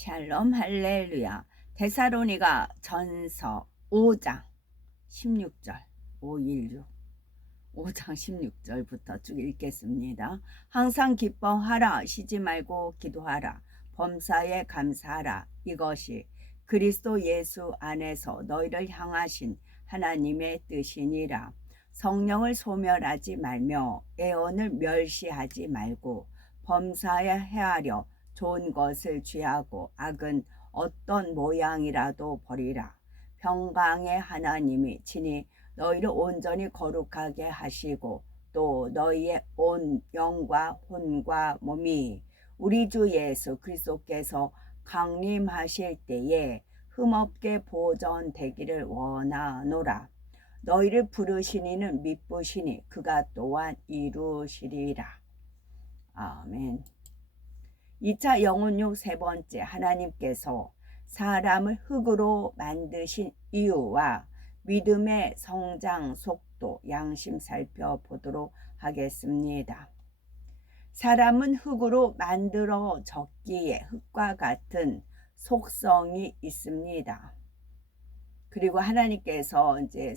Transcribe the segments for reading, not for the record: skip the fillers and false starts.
샬롬 할렐루야. 데살로니가 전서 5장 16절 516 5장 16절부터 쭉 읽겠습니다. 항상 기뻐하라. 쉬지 말고 기도하라. 범사에 감사하라. 이것이 그리스도 예수 안에서 너희를 향하신 하나님의 뜻이니라. 성령을 소멸하지 말며 애언을 멸시하지 말고 범사에 헤아려 좋은 것을 취하고 악은 어떤 모양이라도 버리라. 평강의 하나님이 친히 너희를 온전히 거룩하게 하시고 또 너희의 온 영과 혼과 몸이 우리 주 예수 그리스도께서 강림하실 때에 흠없게 보존되기를 원하노라. 너희를 부르신 이는 미쁘시니 그가 또한 이루시리라. 아멘. 2차 영혼육 세 번째, 하나님께서 사람을 흙으로 만드신 이유와 믿음의 성장 속도, 양심 살펴보도록 하겠습니다. 사람은 흙으로 만들어졌기에 흙과 같은 속성이 있습니다. 그리고 하나님께서 이제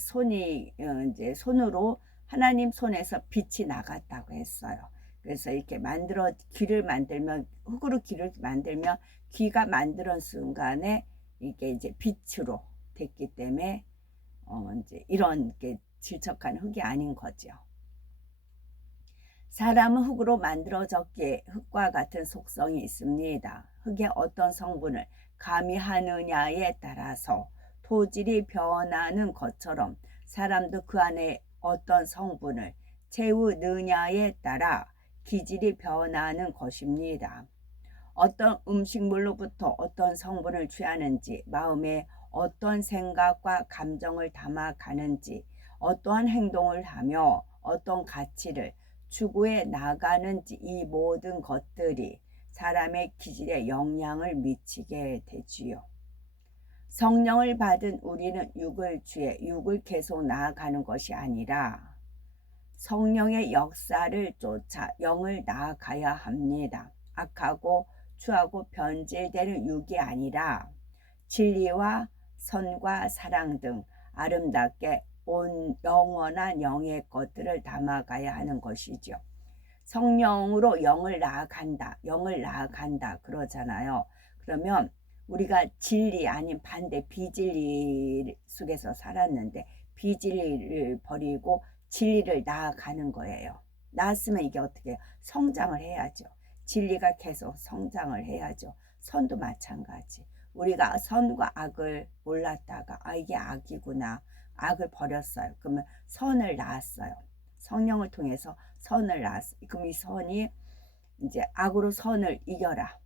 손으로 하나님 손에서 빛이 나갔다고 했어요. 그래서 이렇게 귀를 만들면, 흙으로 귀를 만들면 귀가 만드는 순간에 이게 이제 빛으로 됐기 때문에 이제 이런 게 질척한 흙이 아닌 거죠. 사람은 흙으로 만들어졌기에 흙과 같은 속성이 있습니다. 흙의 어떤 성분을 가미하느냐에 따라서 토질이 변하는 것처럼 사람도 그 안에 어떤 성분을 채우느냐에 따라 기질이 변하는 것입니다. 어떤 음식물로부터 어떤 성분을 취하는지, 마음에 어떤 생각과 감정을 담아가는지, 어떠한 행동을 하며 어떤 가치를 추구해 나가는지, 이 모든 것들이 사람의 기질에 영향을 미치게 되지요. 성령을 받은 우리는 육을 취해 육을 계속 나아가는 것이 아니라 성령의 역사를 쫓아 영을 나아가야 합니다. 악하고 추하고 변질되는 육이 아니라 진리와 선과 사랑 등 아름답게 온 영원한 영의 것들을 담아가야 하는 것이죠. 성령으로 영을 나아간다 그러잖아요. 그러면 우리가 진리 아닌 반대 비진리 속에서 살았는데 비진리를 버리고 진리를 나아가는 거예요. 나았으면 이게 어떻게 해요? 성장을 해야죠. 진리가 계속 성장을 해야죠. 선도 마찬가지. 우리가 선과 악을 몰랐다가 이게 악이구나. 악을 버렸어요. 그러면 선을 낳았어요. 성령을 통해서 선을 낳았어요. 그럼 이 선이 이제 악으로 선을 이겨라.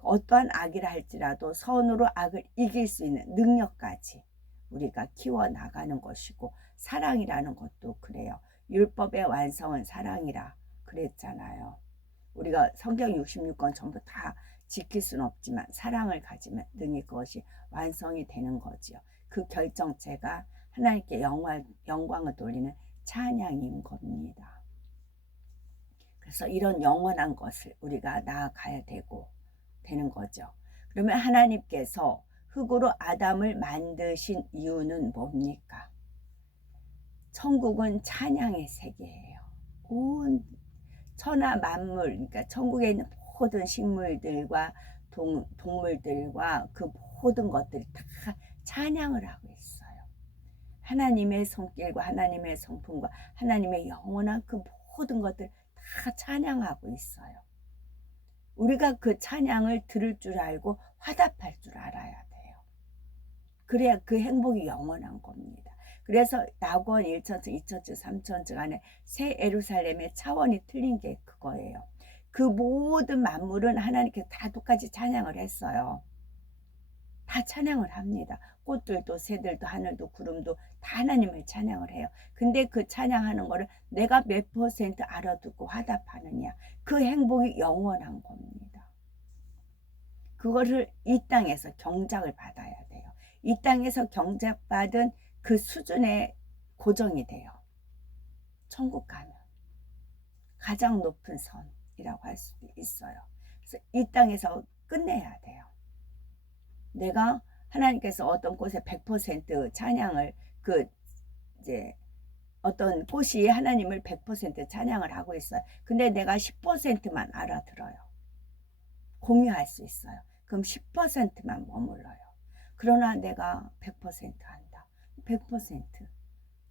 어떠한 악이라 할지라도 선으로 악을 이길 수 있는 능력까지 우리가 키워나가는 것이고, 사랑이라는 것도 그래요. 율법의 완성은 사랑이라 그랬잖아요. 우리가 성경 66권 전부 다 지킬 수는 없지만 사랑을 가지면 능히 그것이 완성이 되는 거지요. 그 결정체가 하나님께 영광을 돌리는 찬양인 겁니다. 그래서 이런 영원한 것을 우리가 나아가야 되는 거죠. 그러면 하나님께서 흙으로 아담을 만드신 이유는 뭡니까? 천국은 찬양의 세계예요. 온 천하 만물, 그러니까 천국에 있는 모든 식물들과 동물들과 그 모든 것들이 다 찬양을 하고 있어요. 하나님의 손길과 하나님의 성품과 하나님의 영원한 그 모든 것들 다 찬양하고 있어요. 우리가 그 찬양을 들을 줄 알고 화답할 줄 알아야 돼요. 그래야 그 행복이 영원한 겁니다. 그래서 낙원 1천층, 2천층, 3천층 안에 새 예루살렘의 차원이 틀린 게 그거예요. 그 모든 만물은 하나님께 다 똑같이 찬양을 했어요. 다 찬양을 합니다. 꽃들도 새들도 하늘도 구름도 다 하나님을 찬양을 해요. 근데 그 찬양하는 거를 내가 몇 % 알아듣고 화답하느냐, 그 행복이 영원한 겁니다. 그거를 이 땅에서 경작을 받아야 돼요. 이 땅에서 경작받은 그 수준에 고정이 돼요. 천국 가면 가장 높은 선이라고 할 수도 있어요. 그래서 이 땅에서 끝내야 돼요. 내가 하나님께서 어떤 꽃에 100% 찬양을 이제 어떤 꽃이 하나님을 100% 찬양을 하고 있어요. 근데 내가 10%만 알아들어요. 공유할 수 있어요. 그럼 10%만 머물러요. 그러나 내가 100% 한다. 100%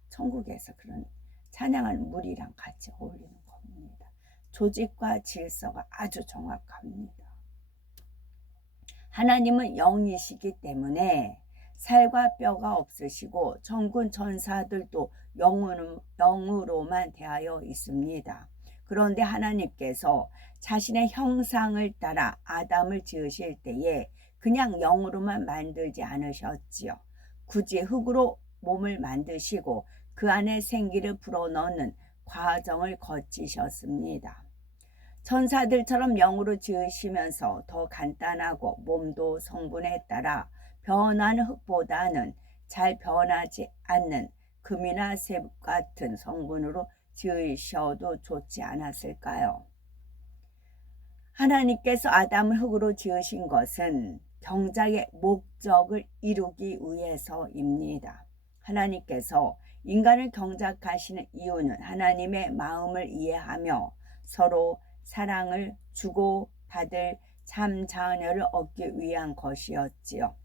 천국에서 그런 찬양하는 무리랑 같이 어울리는 겁니다. 조직과 질서가 아주 정확합니다. 하나님은 영이시기 때문에 살과 뼈가 없으시고 천군 천사들도 영으로만 대하여 있습니다. 그런데 하나님께서 자신의 형상을 따라 아담을 지으실 때에 그냥 영으로만 만들지 않으셨지요. 굳이 흙으로 몸을 만드시고 그 안에 생기를 불어넣는 과정을 거치셨습니다. 천사들처럼 영으로 지으시면서 더 간단하고 몸도 성분에 따라 변하는 흙보다는 잘 변하지 않는 금이나 쇠 같은 성분으로 지으셔도 좋지 않았을까요? 하나님께서 아담을 흙으로 지으신 것은 경작의 목적을 이루기 위해서입니다. 하나님께서 인간을 경작하시는 이유는 하나님의 마음을 이해하며 서로 사랑을 주고 받을 참 자녀를 얻기 위한 것이었지요.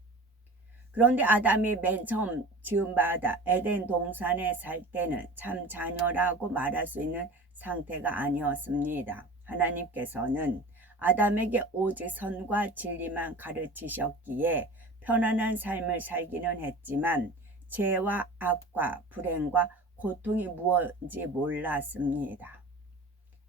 그런데 아담이 맨 처음 지음받아 에덴 동산에 살 때는 참 자녀라고 말할 수 있는 상태가 아니었습니다. 하나님께서는 아담에게 오직 선과 진리만 가르치셨기에 편안한 삶을 살기는 했지만 죄와 악과 불행과 고통이 무엇인지 몰랐습니다.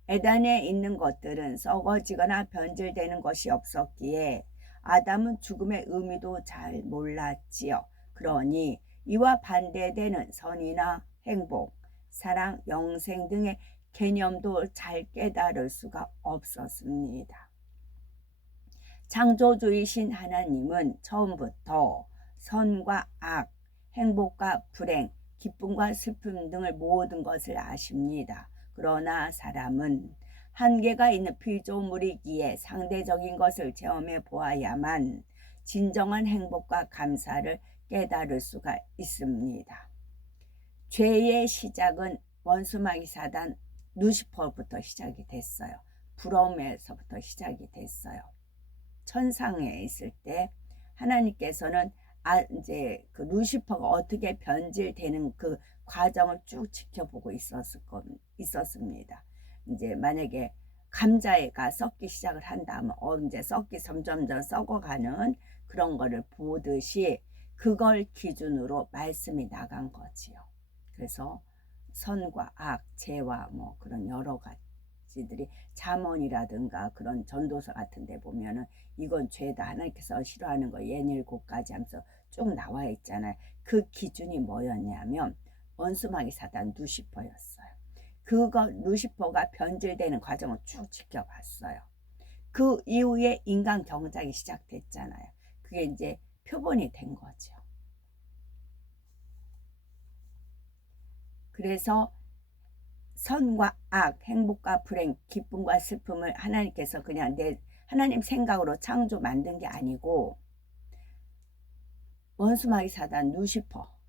에덴에 있는 것들은 썩어지거나 변질되는 것이 없었기에 아담은 죽음의 의미도 잘 몰랐지요. 그러니 이와 반대되는 선이나 행복, 사랑, 영생 등의 개념도 잘 깨달을 수가 없었습니다. 창조주이신 하나님은 처음부터 선과 악, 행복과 불행, 기쁨과 슬픔 등을 모든 것을 아십니다. 그러나 사람은 한계가 있는 피조물이기에 상대적인 것을 체험해 보아야만 진정한 행복과 감사를 깨달을 수가 있습니다. 죄의 시작은 원수마귀 사단 루시퍼부터 시작이 됐어요. 부러움에서부터 시작이 됐어요. 천상에 있을 때 하나님께서는 이제 그 루시퍼가 어떻게 변질되는 그 과정을 쭉 지켜보고 있었습니다. 이제 만약에 감자가 썩기 시작을 한다면 이제 썩기 점점 썩어가는 그런 거를 보듯이 그걸 기준으로 말씀이 나간 거지요. 그래서 선과 악, 죄와 뭐 그런 여러 가지들이 잠언이라든가 그런 전도서 같은 데 보면은 이건 죄다 하나님께서 싫어하는 거 예닐고까지 하면서 쭉 나와 있잖아요. 그 기준이 뭐였냐면 원수마귀 사단 루시퍼였어요. 그거 루시퍼가 변질되는 과정을 쭉 지켜봤어요. 그 이후에 인간 경작이 시작됐잖아요. 그게 이제 표본이 된 거죠. 그래서 선과 악, 행복과 불행, 기쁨과 슬픔을 하나님께서 그냥 하나님 생각으로 창조 만든 게 아니고 원수마귀 사단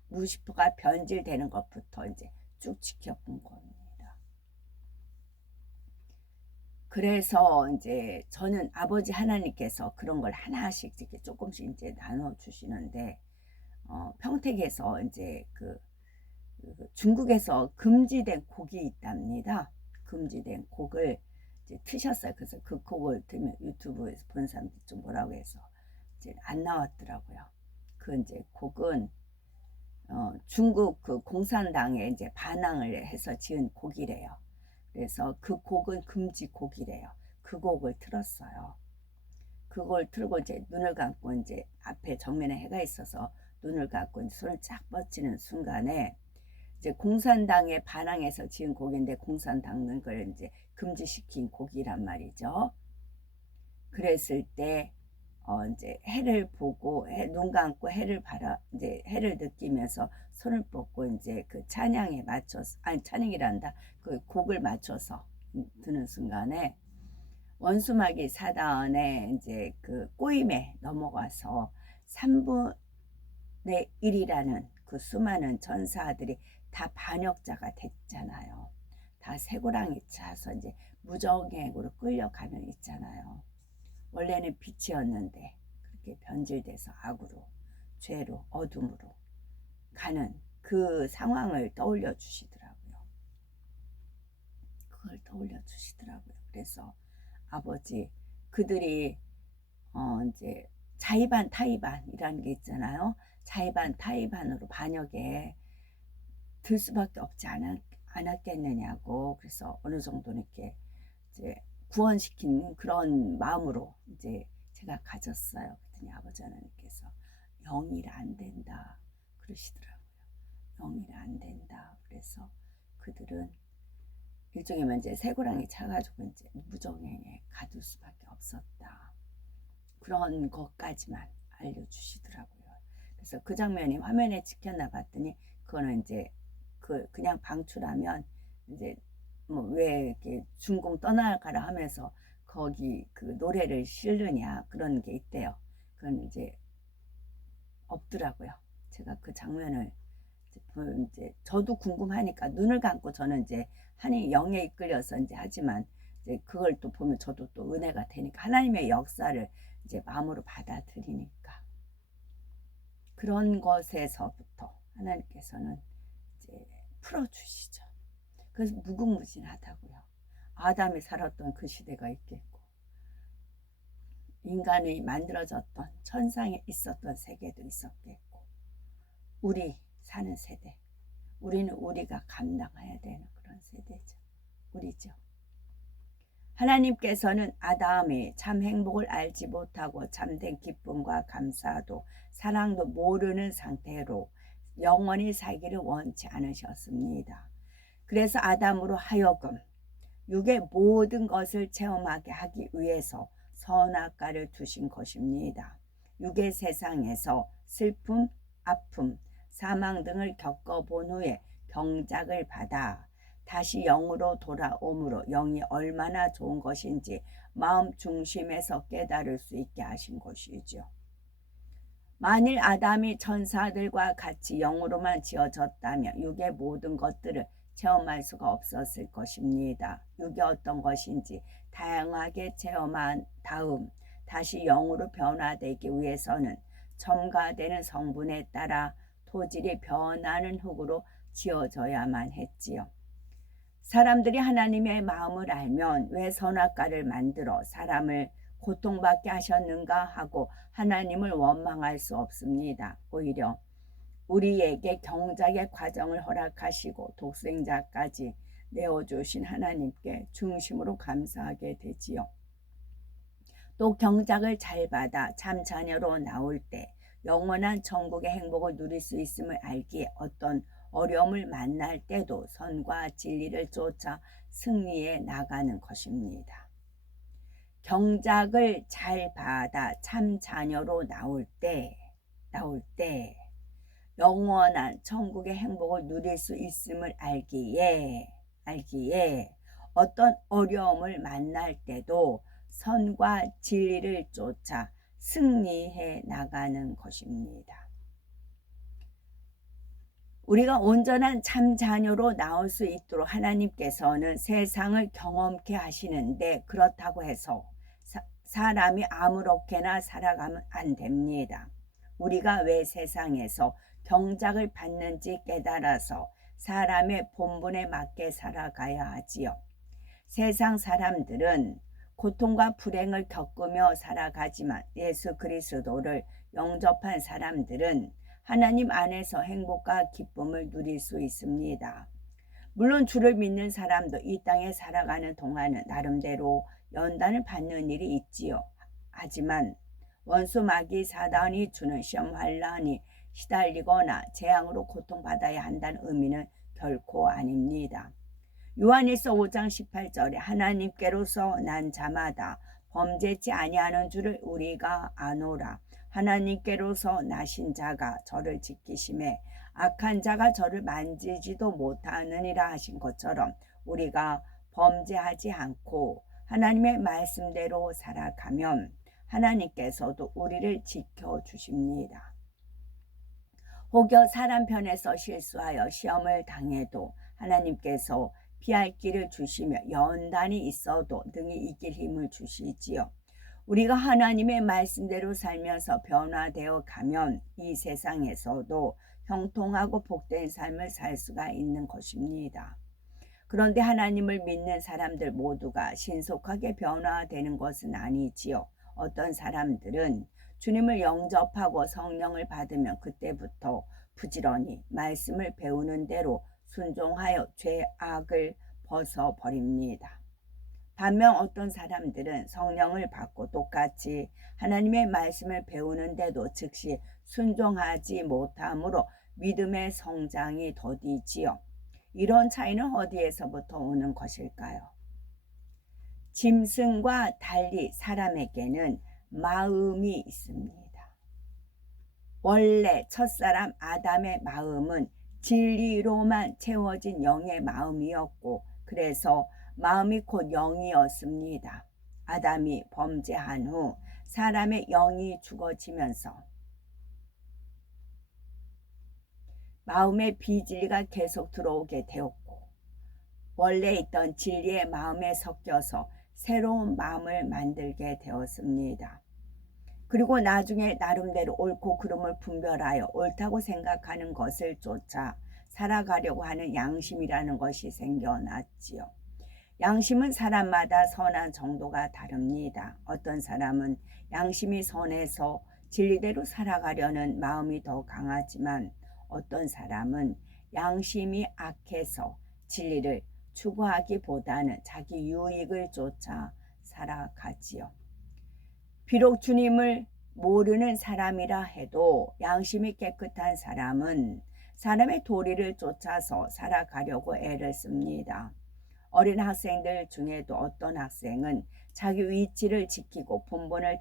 루시퍼가 변질되는 것부터 이제 쭉 지켜본 겁니다. 그래서 이제 저는 아버지 하나님께서 그런 걸 하나씩 이렇게 조금씩 이제 나눠 주시는데 평택에서 이제 중국에서 금지된 곡이 있답니다. 금지된 곡을 이제 트셨어요. 그래서 그 곡을 들으면 유튜브에서 본 사람들이 좀 뭐라고 해서 이제 안 나왔더라고요. 그 이제 곡은 중국 그 공산당에 이제 반항을 해서 지은 곡이래요. 그래서 그 곡은 금지 곡이래요. 그 곡을 틀었어요. 그걸 틀고 이제 눈을 감고 이제 앞에 정면에 해가 있어서 눈을 감고 손을 쫙 뻗치는 순간에 이제 공산당에 반항해서 지은 곡인데 공산당은 그걸 이제 금지시킨 곡이란 말이죠. 그랬을 때 이제 해를 보고 눈 감고 해를 이제 해를 느끼면서 손을 뻗고 이제 그 찬양에 맞춰서 찬양이란다 그 곡을 맞춰서 드는 순간에 원수마귀 사단의 이제 그 꼬임에 넘어가서 3분의 1이라는 그 수많은 천사들이 다 반역자가 됐잖아요. 다 쇠고랑이 차서 이제 무정행으로 끌려가는 있잖아요. 원래는 빛이었는데 그렇게 변질돼서 악으로, 죄로, 어둠으로 가는 그 상황을 떠올려 주시더라고요. 그걸 떠올려 주시더라고요. 그래서 아버지, 그들이 이제 자의반 타의반이라는 게 있잖아요. 자의반 타의반으로 반역에 들 수밖에 없지 않았겠느냐고. 그래서 어느 정도는 이렇게 이제 구원시키는 그런 마음으로 이제 제가 가졌어요. 그랬더니 아버지 하나님께서 영이라 안 된다 그러시더라고요. 영이라 안 된다. 그래서 그들은 일종의 이제 쇠고랑이 차가지고 이제 무정행에 가둘 수밖에 없었다. 그런 것까지만 알려주시더라고요. 그래서 그 장면이 화면에 찍혔나 봤더니 그거는 이제 그냥 방출하면 이제 뭐 왜 이렇게 중공 떠나가라 하면서 거기 그 노래를 실느냐 그런 게 있대요. 그건 이제 없더라고요. 제가 그 장면을 이제 저도 궁금하니까 눈을 감고 저는 이제 한이 영에 이끌려서 이제 하지만 이제 그걸 또 보면 저도 또 은혜가 되니까 하나님의 역사를 이제 마음으로 받아들이니까 그런 것에서부터 하나님께서는 이제 풀어주시죠. 그래서 무궁무진하다고요. 아담이 살았던 그 시대가 있겠고 인간이 만들어졌던 천상에 있었던 세계도 있었겠고 우리 사는 세대, 우리는 우리가 감당해야 되는 그런 세대죠. 우리죠. 하나님께서는 아담이 참 행복을 알지 못하고 참된 기쁨과 감사도 사랑도 모르는 상태로 영원히 살기를 원치 않으셨습니다. 그래서 아담으로 하여금 육의 모든 것을 체험하게 하기 위해서 선악과를 두신 것입니다. 육의 세상에서 슬픔, 아픔, 사망 등을 겪어본 후에 경작을 받아 다시 영으로 돌아옴으로 영이 얼마나 좋은 것인지 마음 중심에서 깨달을 수 있게 하신 것이죠. 만일 아담이 천사들과 같이 영으로만 지어졌다면 육의 모든 것들을 체험할 수가 없었을 것입니다. 육이 어떤 것인지 다양하게 체험한 다음 다시 영으로 변화되기 위해서는 첨가되는 성분에 따라 토질이 변하는 흙으로 지어져야만 했지요. 사람들이 하나님의 마음을 알면 왜 선악과를 만들어 사람을 고통받게 하셨는가 하고 하나님을 원망할 수 없습니다. 오히려 우리에게 경작의 과정을 허락하시고 독생자까지 내어주신 하나님께 중심으로 감사하게 되지요. 또 경작을 잘 받아 참 자녀로 나올 때 영원한 천국의 행복을 누릴 수 있음을 알기에 어떤 어려움을 만날 때도 선과 진리를 쫓아 승리해 나가는 것입니다. 경작을 잘 받아 참 자녀로 나올 때 영원한 천국의 행복을 누릴 수 있음을 알기에 어떤 어려움을 만날 때도 선과 진리를 쫓아 승리해 나가는 것입니다. 우리가 온전한 참 자녀로 나올 수 있도록 하나님께서는 세상을 경험케 하시는데 그렇다고 해서 사람이 아무렇게나 살아가면 안 됩니다. 우리가 왜 세상에서 경작을 받는지 깨달아서 사람의 본분에 맞게 살아가야 하지요. 세상 사람들은 고통과 불행을 겪으며 살아가지만 예수 그리스도를 영접한 사람들은 하나님 안에서 행복과 기쁨을 누릴 수 있습니다. 물론 주를 믿는 사람도 이 땅에 살아가는 동안은 나름대로 연단을 받는 일이 있지요. 하지만 원수 마귀 사단이 주는 시험 환난이 시달리거나 재앙으로 고통받아야 한다는 의미는 결코 아닙니다. 요한일서 5장 18절에 하나님께로서 난 자마다 범죄치 아니하는 줄을 우리가 아노라. 하나님께로서 나신 자가 저를 지키심에 악한 자가 저를 만지지도 못하느니라 하신 것처럼 우리가 범죄하지 않고 하나님의 말씀대로 살아가면 하나님께서도 우리를 지켜주십니다. 혹여 사람 편에서 실수하여 시험을 당해도 하나님께서 피할 길을 주시며 연단이 있어도 능히 이길 힘을 주시지요. 우리가 하나님의 말씀대로 살면서 변화되어 가면 이 세상에서도 형통하고 복된 삶을 살 수가 있는 것입니다. 그런데 하나님을 믿는 사람들 모두가 신속하게 변화되는 것은 아니지요. 어떤 사람들은 주님을 영접하고 성령을 받으면 그때부터 부지런히 말씀을 배우는 대로 순종하여 죄악을 벗어버립니다. 반면 어떤 사람들은 성령을 받고 똑같이 하나님의 말씀을 배우는데도 즉시 순종하지 못하므로 믿음의 성장이 더디지요. 이런 차이는 어디에서부터 오는 것일까요? 짐승과 달리 사람에게는 마음이 있습니다. 원래 첫사람 아담의 마음은 진리로만 채워진 영의 마음이었고 그래서 마음이 곧 영이었습니다. 아담이 범죄한 후 사람의 영이 죽어지면서 마음의 비진리가 계속 들어오게 되었고 원래 있던 진리의 마음에 섞여서 새로운 마음을 만들게 되었습니다. 그리고 나중에 나름대로 옳고 그름을 분별하여 옳다고 생각하는 것을 쫓아 살아가려고 하는 양심이라는 것이 생겨났지요. 양심은 사람마다 선한 정도가 다릅니다. 어떤 사람은 양심이 선해서 진리대로 살아가려는 마음이 더 강하지만 어떤 사람은 양심이 악해서 진리를 추구하기보다는 자기 유익을 쫓아 살아가지요. 비록 주님을 모르는 사람이라 해도 양심이 깨끗한 사람은 사람의 도리를 쫓아서 살아가려고 애를 씁니다. 어린 학생들 중에도 어떤 학생은 자기 위치를 지키고 본분을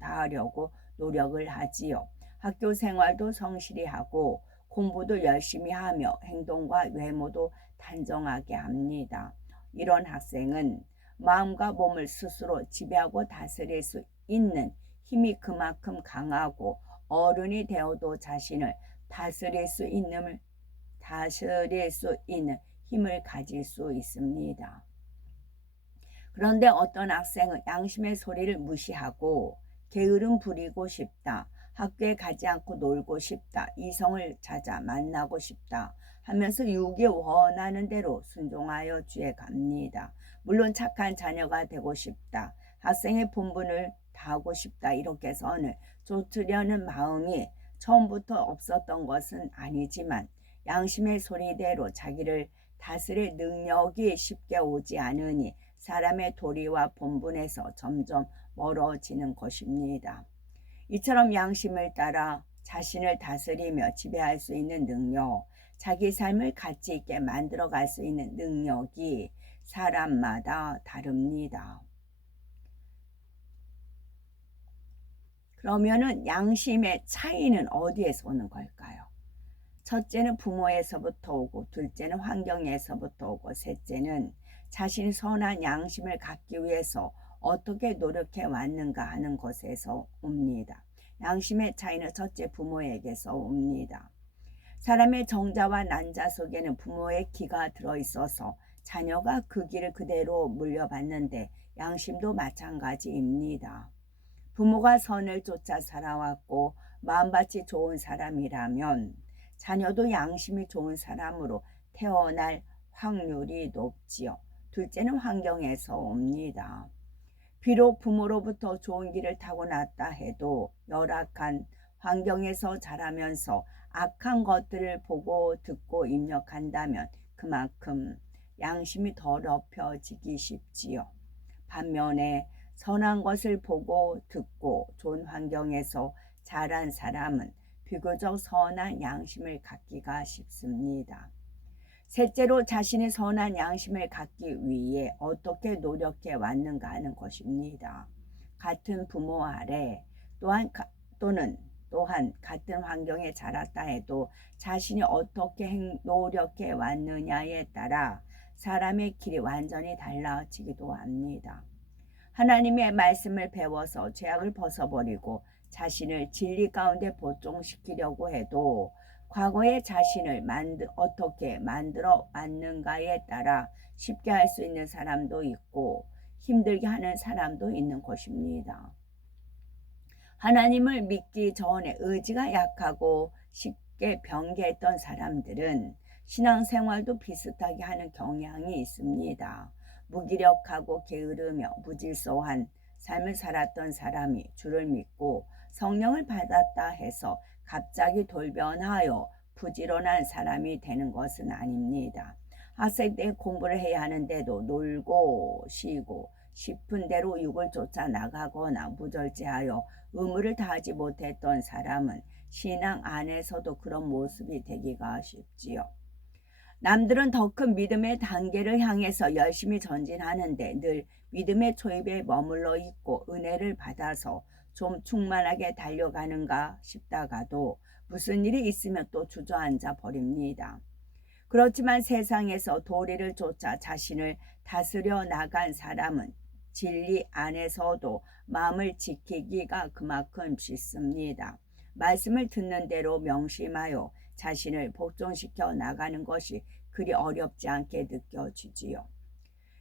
다하려고 노력을 하지요. 학교 생활도 성실히 하고 공부도 열심히 하며 행동과 외모도 단정하게 합니다. 이런 학생은 마음과 몸을 스스로 지배하고 다스릴 수 있는 힘이 그만큼 강하고 어른이 되어도 자신을 다스릴 수 있는 힘을 가질 수 있습니다. 그런데 어떤 학생은 양심의 소리를 무시하고 게으름 부리고 싶다, 학교에 가지 않고 놀고 싶다, 이성을 찾아 만나고 싶다 하면서 육이 원하는 대로 순종하여 주에 갑니다. 물론 착한 자녀가 되고 싶다, 학생의 본분을 다하고 싶다 이렇게 선을 좇으려는 마음이 처음부터 없었던 것은 아니지만 양심의 소리대로 자기를 다스릴 능력이 쉽게 오지 않으니 사람의 도리와 본분에서 점점 멀어지는 것입니다. 이처럼 양심을 따라 자신을 다스리며 지배할 수 있는 능력, 자기 삶을 가치 있게 만들어갈 수 있는 능력이 사람마다 다릅니다. 그러면은 양심의 차이는 어디에서 오는 걸까요? 첫째는 부모에서부터 오고, 둘째는 환경에서부터 오고, 셋째는 자신이 선한 양심을 갖기 위해서 어떻게 노력해 왔는가 하는 것에서 옵니다. 양심의 차이는 첫째 부모에게서 옵니다. 사람의 정자와 난자 속에는 부모의 기가 들어있어서 자녀가 그 길을 그대로 물려받는데 양심도 마찬가지입니다. 부모가 선을 쫓아 살아왔고 마음밭이 좋은 사람이라면 자녀도 양심이 좋은 사람으로 태어날 확률이 높지요. 둘째는 환경에서 옵니다. 비록 부모로부터 좋은 길을 타고났다 해도 열악한 환경에서 자라면서 악한 것들을 보고 듣고 입력한다면 그만큼 양심이 더럽혀지기 쉽지요. 반면에 선한 것을 보고 듣고 좋은 환경에서 자란 사람은 비교적 선한 양심을 갖기가 쉽습니다. 셋째로 자신의 선한 양심을 갖기 위해 어떻게 노력해 왔는가 하는 것입니다. 같은 부모 아래 또한 같은 환경에 자랐다 해도 자신이 어떻게 노력해 왔느냐에 따라 사람의 길이 완전히 달라지기도 합니다. 하나님의 말씀을 배워서 죄악을 벗어버리고 자신을 진리 가운데 보존시키려고 해도 과거의 자신을 어떻게 만들어 왔는가에 따라 쉽게 할 수 있는 사람도 있고 힘들게 하는 사람도 있는 것입니다. 하나님을 믿기 전에 의지가 약하고 쉽게 변개했던 사람들은 신앙생활도 비슷하게 하는 경향이 있습니다. 무기력하고 게으르며 무질서한 삶을 살았던 사람이 주를 믿고 성령을 받았다 해서 갑자기 돌변하여 부지런한 사람이 되는 것은 아닙니다. 학생 때 공부를 해야 하는데도 놀고 쉬고 싶은 대로 육을 쫓아 나가거나 무절제하여 의무를 다하지 못했던 사람은 신앙 안에서도 그런 모습이 되기가 쉽지요. 남들은 더 큰 믿음의 단계를 향해서 열심히 전진하는데 늘 믿음의 초입에 머물러 있고 은혜를 받아서 좀 충만하게 달려가는가 싶다가도 무슨 일이 있으면 또 주저앉아 버립니다. 그렇지만 세상에서 도리를 쫓아 자신을 다스려 나간 사람은 진리 안에서도 마음을 지키기가 그만큼 쉽습니다. 말씀을 듣는 대로 명심하여 자신을 복종시켜 나가는 것이 그리 어렵지 않게 느껴지지요.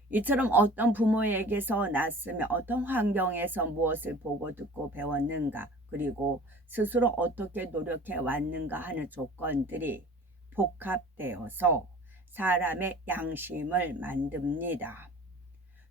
이처럼 어떤 부모에게서 났으며 어떤 환경에서 무엇을 보고 듣고 배웠는가, 그리고 스스로 어떻게 노력해 왔는가 하는 조건들이 복합되어서 사람의 양심을 만듭니다.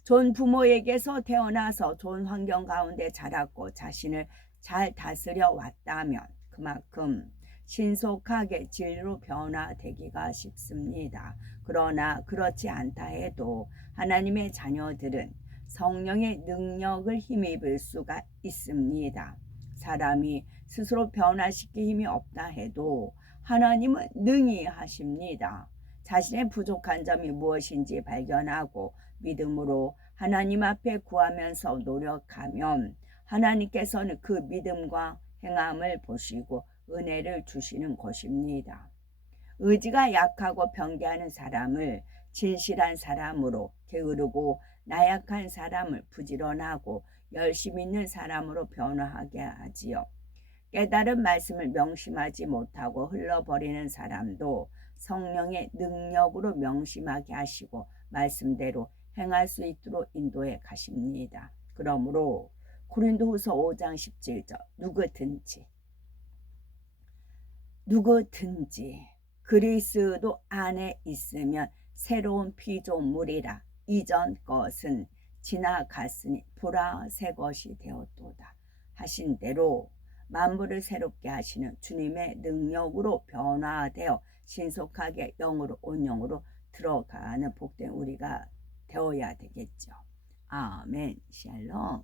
좋은 부모에게서 태어나서 좋은 환경 가운데 자랐고 자신을 잘 다스려 왔다면 그만큼 신속하게 진리로 변화되기가 쉽습니다. 그러나 그렇지 않다 해도 하나님의 자녀들은 성령의 능력을 힘입을 수가 있습니다. 사람이 스스로 변화시킬 힘이 없다 해도 하나님은 능히 하십니다. 자신의 부족한 점이 무엇인지 발견하고 믿음으로 하나님 앞에 구하면서 노력하면 하나님께서는 그 믿음과 행함을 보시고 은혜를 주시는 것입니다. 의지가 약하고 변개하는 사람을 진실한 사람으로, 게으르고 나약한 사람을 부지런하고 열심 있는 사람으로 변화하게 하지요. 깨달은 말씀을 명심하지 못하고 흘러버리는 사람도 성령의 능력으로 명심하게 하시고 말씀대로 행할 수 있도록 인도해 가십니다. 그러므로 고린도후서 5장 17절 누구든지 그리스도 안에 있으면 새로운 피조물이라 이전 것은 지나갔으니 보라 새 것이 되었도다 하신 대로 만물을 새롭게 하시는 주님의 능력으로 변화되어 신속하게 영으로 온 영으로 들어가는 복된 우리가 되어야 되겠죠. 아멘. 샬롬.